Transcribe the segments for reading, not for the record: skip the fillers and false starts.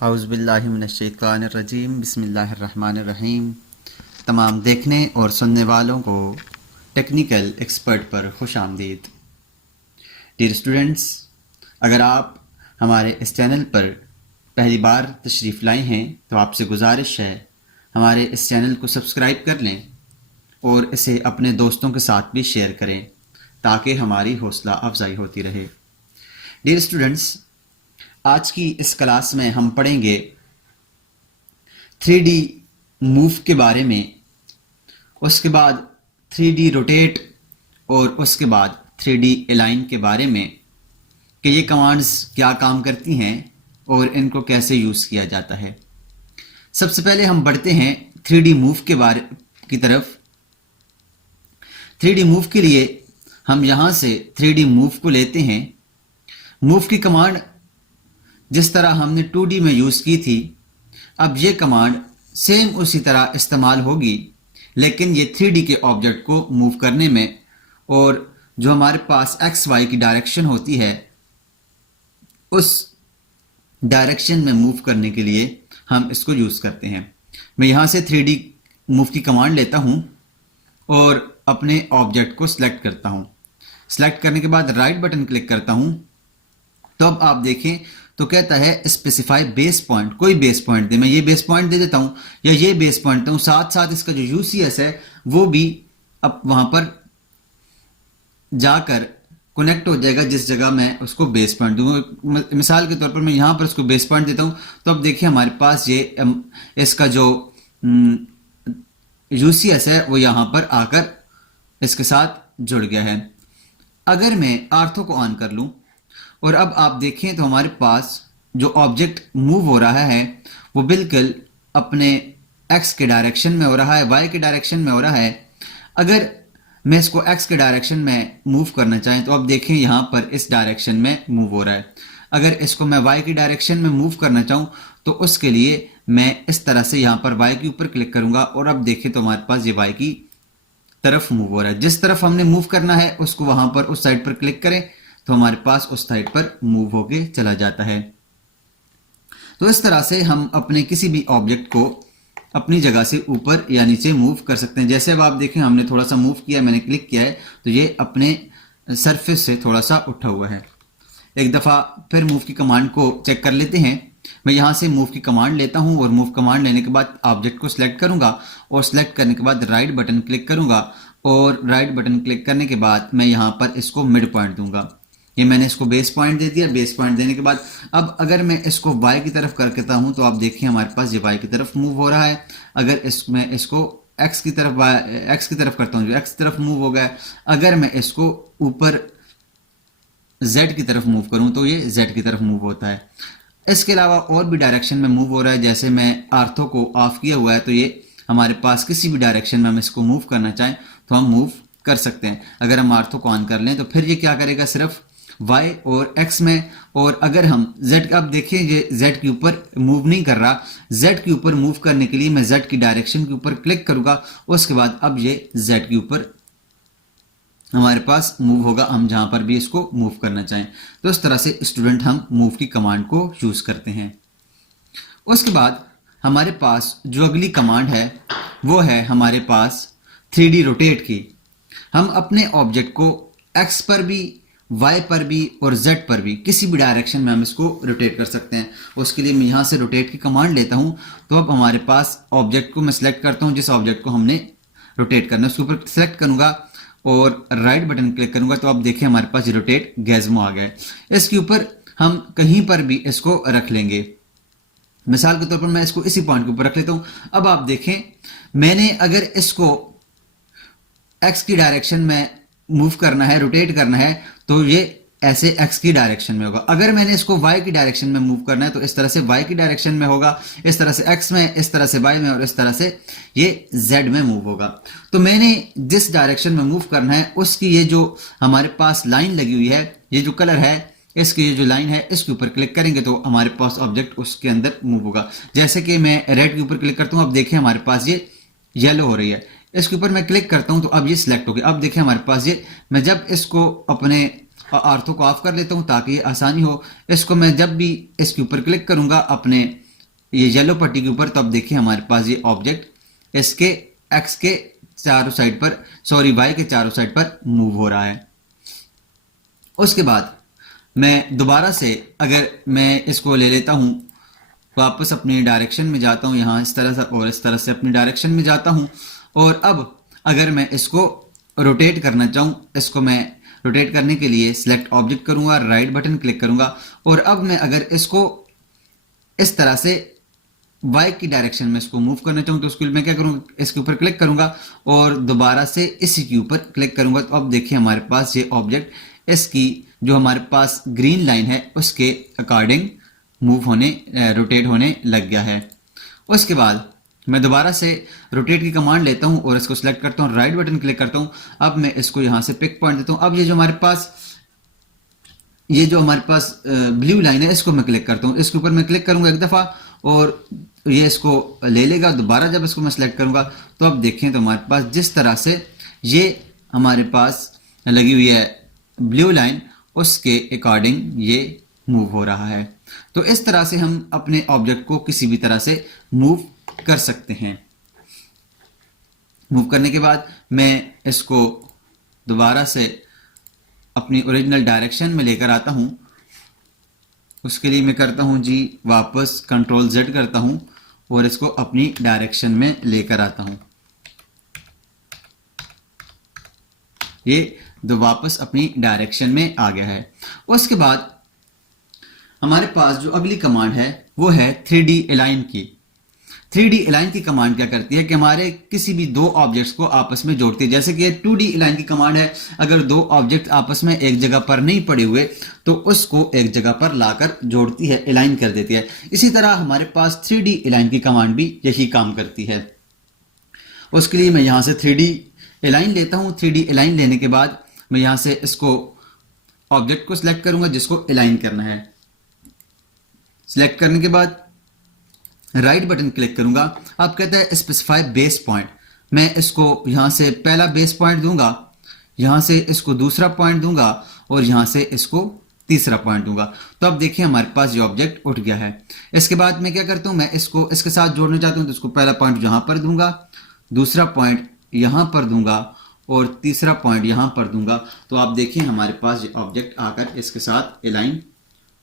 औज़ुबिल्लाहिमिनश्शैतानिर्रजीम बिस्मिल्लाहिर्रहमानिर्रहीम। तमाम देखने और सुनने वालों को टेक्निकल एक्सपर्ट पर खुश आमदीद। डियर स्टूडेंट्स, अगर आप हमारे इस चैनल पर पहली बार तशरीफ़ लाए हैं तो आपसे गुजारिश है हमारे इस चैनल को सब्सक्राइब कर लें और इसे अपने दोस्तों के साथ भी शेयर करें ताकि हमारी हौसला अफजाई होती रहे। डियर स्टूडेंट्स, आज की इस क्लास में हम पढ़ेंगे 3D मूव के बारे में, उसके बाद 3D रोटेट और उसके बाद 3D अलाइन के बारे में कि ये कमांड्स क्या काम करती हैं और इनको कैसे यूज़ किया जाता है। सबसे पहले हम बढ़ते हैं 3D मूव के बारे की तरफ। 3D मूव के लिए हम यहाँ से 3D मूव को लेते हैं। मूव की कमांड जिस तरह हमने 2D में यूज़ की थी, अब ये कमांड सेम उसी तरह इस्तेमाल होगी, लेकिन ये 3D के ऑब्जेक्ट को मूव करने में और जो हमारे पास एक्स वाई की डायरेक्शन होती है उस डायरेक्शन में मूव करने के लिए हम इसको यूज़ करते हैं। मैं यहाँ से 3D मूव की कमांड लेता हूँ और अपने ऑब्जेक्ट को सिलेक्ट करता हूँ। सिलेक्ट करने के बाद राइट बटन क्लिक करता हूँ तो अब आप देखें तो कहता है स्पेसिफाई बेस पॉइंट। कोई बेस पॉइंट दे, मैं ये बेस पॉइंट दे देता हूँ या ये बेस पॉइंट देता हूँ, साथ साथ इसका जो यूसीएस है वो भी अब वहां पर जाकर कनेक्ट हो जाएगा जिस जगह मैं उसको बेस पॉइंट दूंगा। मिसाल के तौर पर मैं यहां पर उसको बेस पॉइंट देता हूं तो अब देखिए हमारे पास ये इसका जो यूसीएस है वो यहां पर आकर इसके साथ जुड़ गया है। अगर मैं आर्थो को ऑन कर लूं और अब आप देखें तो हमारे पास जो ऑब्जेक्ट मूव हो रहा है वो बिल्कुल अपने एक्स के डायरेक्शन में हो रहा है, वाई के डायरेक्शन में हो रहा है। अगर मैं इसको एक्स के डायरेक्शन में मूव करना चाहें तो अब देखें यहाँ पर इस डायरेक्शन में मूव हो रहा है। अगर इसको मैं वाई की डायरेक्शन में मूव करना चाहूँ तो उसके लिए मैं इस तरह से यहाँ पर वाई के ऊपर क्लिक करूंगा और अब देखें तो हमारे पास ये वाई की तरफ मूव हो रहा है। जिस तरफ हमने मूव करना है उसको वहां पर उस साइड पर क्लिक करें तो हमारे पास उस साइड पर मूव होके चला जाता है। तो इस तरह से हम अपने किसी भी ऑब्जेक्ट को अपनी जगह से ऊपर या नीचे मूव कर सकते हैं। जैसे अब आप देखें हमने थोड़ा सा मूव किया, मैंने क्लिक किया है तो ये अपने सरफेस से थोड़ा सा उठा हुआ है। एक दफ़ा फिर मूव की कमांड को चेक कर लेते हैं। मैं यहाँ से मूव की कमांड लेता हूँ और मूव कमांड लेने के बाद ऑब्जेक्ट को सिलेक्ट करूंगा और सिलेक्ट करने के बाद राइट बटन क्लिक करूंगा और राइट बटन क्लिक करने के बाद मैं यहाँ पर इसको मिड पॉइंट दूंगा। ये मैंने इसको बेस पॉइंट दे दिया। बेस पॉइंट देने के बाद अब अगर मैं इसको वाई की तरफ कर देता हूं तो आप देखिए हमारे पास ये वाई की तरफ मूव हो रहा है। अगर मैं इसको एक्स की तरफ करता हूं जो एक्स की तरफ मूव हो गया। अगर मैं इसको ऊपर जेड की तरफ मूव करूं तो ये जेड की तरफ मूव होता है। इसके अलावा और भी डायरेक्शन में मूव हो रहा है। जैसे मैं आर्थो को ऑफ किया हुआ है तो ये हमारे पास किसी भी डायरेक्शन में हम इसको मूव करना चाहें तो हम मूव कर सकते हैं। अगर हम आर्थो को ऑन कर लें तो फिर ये क्या करेगा, सिर्फ y और x में। और अगर हम z, अब देखिए ये z के ऊपर मूव नहीं कर रहा। z के ऊपर मूव करने के लिए मैं z की डायरेक्शन के ऊपर क्लिक करूंगा, उसके बाद अब ये z के ऊपर हमारे पास मूव होगा, हम जहां पर भी इसको मूव करना चाहें। तो इस तरह से स्टूडेंट हम मूव की कमांड को यूज करते हैं। उसके बाद हमारे पास जो अगली कमांड है वो है हमारे पास 3D रोटेट की। हम अपने ऑब्जेक्ट को x पर भी, y पर भी और z पर भी किसी भी डायरेक्शन में हम इसको रोटेट कर सकते हैं। उसके लिए मैं यहाँ से रोटेट की कमांड लेता हूँ तो अब हमारे पास ऑब्जेक्ट को मैं सिलेक्ट करता हूँ, जिस ऑब्जेक्ट को हमने रोटेट करना है उसके ऊपर सिलेक्ट करूंगा और राइट बटन क्लिक करूंगा तो अब देखिए हमारे पास रोटेट गैज़मो आ गया है। इसके ऊपर हम कहीं पर भी इसको रख लेंगे। मिसाल के तौर पर मैं इसको इसी पॉइंट के ऊपर रख लेता हूं। अब आप देखें मैंने अगर इसको एक्स की डायरेक्शन में मूव करना है, रोटेट करना है तो ये ऐसे एक्स की डायरेक्शन में होगा। अगर मैंने इसको वाई की डायरेक्शन में मूव करना है तो इस तरह से वाई की डायरेक्शन में होगा, इस तरह से एक्स में, इस तरह से वाई में और इस तरह से ये जेड में मूव होगा। तो मैंने जिस डायरेक्शन में मूव करना है उसकी ये जो हमारे पास लाइन लगी हुई है, ये जो कलर है इसकी ये जो लाइन है इसके ऊपर क्लिक करेंगे तो हमारे पास ऑब्जेक्ट उसके अंदर मूव होगा। जैसे कि मैं रेड के ऊपर क्लिक करता हूँ, अब देखिए हमारे पास ये येलो हो रही है। इसके ऊपर मैं क्लिक करता हूं तो अब ये सिलेक्ट हो गया। अब देखिए हमारे पास ये, मैं जब इसको अपने आर्थो को ऑफ कर लेता हूं ताकि ये आसानी हो, इसको मैं जब भी इसके ऊपर क्लिक करूंगा अपने ये येलो पट्टी के ऊपर, तो अब देखिए हमारे पास ये ऑब्जेक्ट इसके एक्स के चारों साइड पर, सॉरी वाई के चारों साइड पर मूव हो रहा है। उसके बाद मैं दोबारा से अगर मैं इसको ले लेता हूँ वापस अपनी डायरेक्शन में जाता हूँ, यहाँ इस तरह से और इस तरह से अपनी डायरेक्शन में जाता हूँ, और अब अगर मैं इसको रोटेट करना चाहूँ, इसको मैं रोटेट करने के लिए सिलेक्ट ऑब्जेक्ट करूँगा, राइट बटन क्लिक करूँगा, और अब मैं अगर इसको इस तरह से वाई की डायरेक्शन में इसको मूव करना चाहूँ तो उसके लिए मैं क्या करूँगा, इसके ऊपर क्लिक करूँगा और दोबारा से इसी के ऊपर क्लिक करूँगा। तो अब देखिए हमारे पास ये ऑब्जेक्ट इसकी जो हमारे पास ग्रीन लाइन है उसके अकॉर्डिंग मूव होने, रोटेट होने लग गया है। उसके बाद मैं दोबारा से रोटेट की कमांड लेता हूँ और इसको सिलेक्ट करता हूँ, राइट बटन क्लिक करता हूँ। अब मैं इसको यहाँ से पिक पॉइंट देता हूँ। अब ये जो हमारे पास ब्लू लाइन है इसको मैं क्लिक करता हूँ, इसके ऊपर मैं क्लिक करूँगा एक दफ़ा और ये इसको ले लेगा। दोबारा जब इसको मैं सिलेक्ट करूँगा तो अब देखें तो हमारे पास जिस तरह से ये हमारे पास लगी हुई है ब्लू लाइन, उसके अकॉर्डिंग ये मूव हो रहा है। तो इस तरह से हम अपने ऑब्जेक्ट को किसी भी तरह से मूव कर सकते हैं। मूव करने के बाद मैं इसको दोबारा से अपनी ओरिजिनल डायरेक्शन में लेकर आता हूं। उसके लिए मैं करता हूं जी वापस कंट्रोल Z करता हूं और इसको अपनी डायरेक्शन में लेकर आता हूं। ये दो वापस अपनी डायरेक्शन में आ गया है। उसके बाद हमारे पास जो अगली कमांड है वो है 3D अलाइन की। 3D अलाइन की कमांड क्या करती है कि हमारे किसी भी दो ऑब्जेक्ट्स को आपस में जोड़ती है। जैसे कि 2D अलाइन की कमांड है, अगर दो ऑब्जेक्ट आपस में एक जगह पर नहीं पड़े हुए तो उसको एक जगह पर लाकर जोड़ती है, अलाइन कर देती है। इसी तरह हमारे पास 3D अलाइन की कमांड भी यही काम करती है। उसके लिए मैं यहाँ से 3D अलाइन लेता हूँ। 3D अलाइन लेने के बाद मैं यहाँ से इसको ऑब्जेक्ट को सिलेक्ट करूंगा जिसको अलाइन करना है। सिलेक्ट करने के बाद राइट बटन क्लिक करूंगा। अब कहता है स्पेसिफाई बेस पॉइंट। मैं इसको यहां से पहला बेस पॉइंट दूंगा, यहां से इसको दूसरा पॉइंट दूंगा और यहां से इसको तीसरा पॉइंट दूंगा। तो अब देखिए हमारे पास ये ऑब्जेक्ट उठ गया है। इसके बाद मैं क्या करता हूं, मैं इसको इसके साथ जोड़ना चाहता हूं तो इसको पहला पॉइंट यहां पर दूंगा, दूसरा पॉइंट यहां पर दूंगा और तीसरा पॉइंट यहां पर दूंगा। तो आप देखिए हमारे पास ये ऑब्जेक्ट आकर इसके साथ अलाइन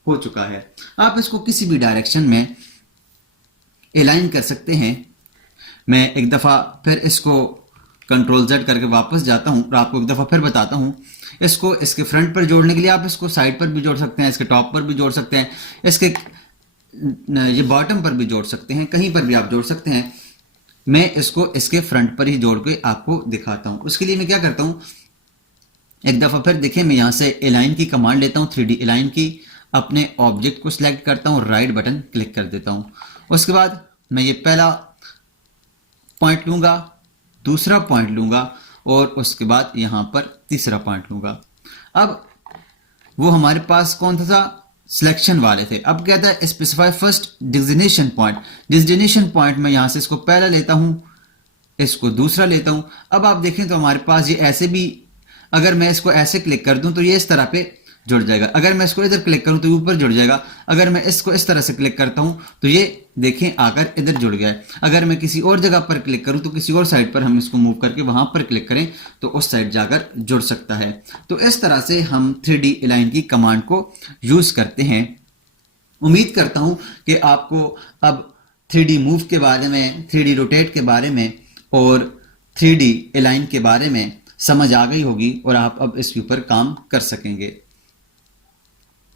हो चुका है। आप इसको किसी भी डायरेक्शन में अलाइन कर सकते हैं। मैं एक दफ़ा फिर इसको कंट्रोल Z करके वापस जाता हूं और आपको एक दफ़ा फिर बताता हूं। इसको इसके फ्रंट पर जोड़ने के लिए आप इसको साइड पर भी जोड़ सकते हैं, इसके टॉप पर भी जोड़ सकते हैं, इसके ये बॉटम पर भी जोड़ सकते हैं, कहीं पर भी आप जोड़ सकते हैं। मैं इसको इसके फ्रंट पर ही जोड़ के आपको दिखाता हूं। उसके लिए मैं क्या करता हूं, एक दफ़ा फिर देखिए मैं यहाँ से अलाइन की कमांड लेता हूँ, 3D अलाइन की, अपने ऑब्जेक्ट को सिलेक्ट करता हूँ, राइट बटन क्लिक कर देता हूँ। उसके बाद मैं ये पहला पॉइंट लूंगा, दूसरा पॉइंट लूंगा और उसके बाद यहां पर तीसरा पॉइंट लूंगा। अब वो हमारे पास कौन था, सिलेक्शन वाले थे। अब कहता है specify first destination point. Destination point में यहां से इसको पहला लेता हूं, इसको दूसरा लेता हूं। अब आप देखें तो हमारे पास ये ऐसे भी, अगर मैं इसको ऐसे क्लिक कर दूं तो ये इस तरह पे जुड़ जाएगा। अगर मैं इसको इधर क्लिक करूं तो ये ऊपर जुड़ जाएगा। अगर मैं इसको इस तरह से क्लिक करता हूं तो ये देखें आकर इधर जुड़ गया है। अगर मैं किसी और जगह पर क्लिक करूं तो किसी और साइड पर हम इसको मूव करके वहां पर क्लिक करें तो उस साइड जाकर जुड़ सकता है। तो इस तरह से हम 3D अलाइन की कमांड को यूज करते हैं। उम्मीद करता हूं कि आपको अब 3D मूव के बारे में, 3D रोटेट के बारे में और 3D अलाइन के बारे में समझ आ गई होगी और आप अब इसके ऊपर काम कर सकेंगे।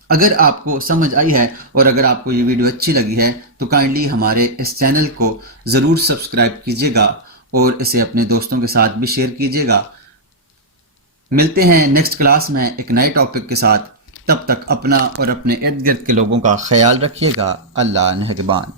अगर आपको समझ आई है और अगर आपको ये वीडियो अच्छी लगी है तो काइंडली हमारे इस चैनल को ज़रूर सब्सक्राइब कीजिएगा और इसे अपने दोस्तों के साथ भी शेयर कीजिएगा। मिलते हैं नेक्स्ट क्लास में एक नए टॉपिक के साथ। तब तक अपना और अपने इर्द गिर्द के लोगों का ख्याल रखिएगा। अल्लाह निगहबान।